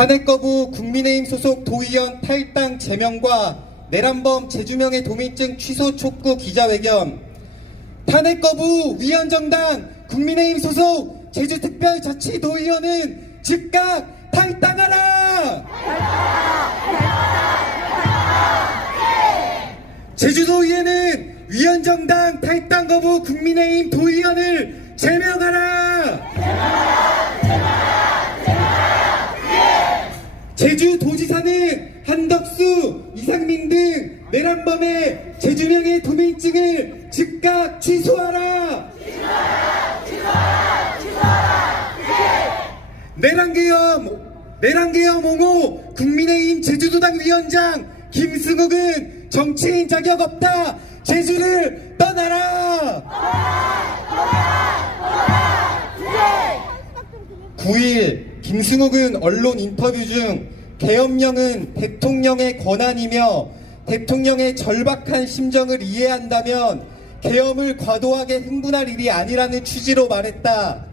탄핵 거부 국민의힘 소속 도의원 탈당 제명과 내란범 재주명의 도민증 취소 촉구 기자회견 탄핵 거부 위헌정당 국민의힘 소속 제주특별자치도의원은 즉각 탈당하라! 제주도의회는 위헌정당 탈당 거부 국민의힘 도의원을 제명하라! 제주 도지사는 한덕수, 이상민 등 내란범의 제주명의 도민증을 즉각 취소하라! 내란계엄, 내란계엄 옹호 국민의힘 제주도당 위원장 김승욱은 정치인 자격 없다! 제주를 떠나라! 9일 김승욱은 언론 인터뷰 중 계엄령은 대통령의 권한이며 대통령의 절박한 심정을 이해한다면 계엄을 과도하게 흥분할 일이 아니라는 취지로 말했다.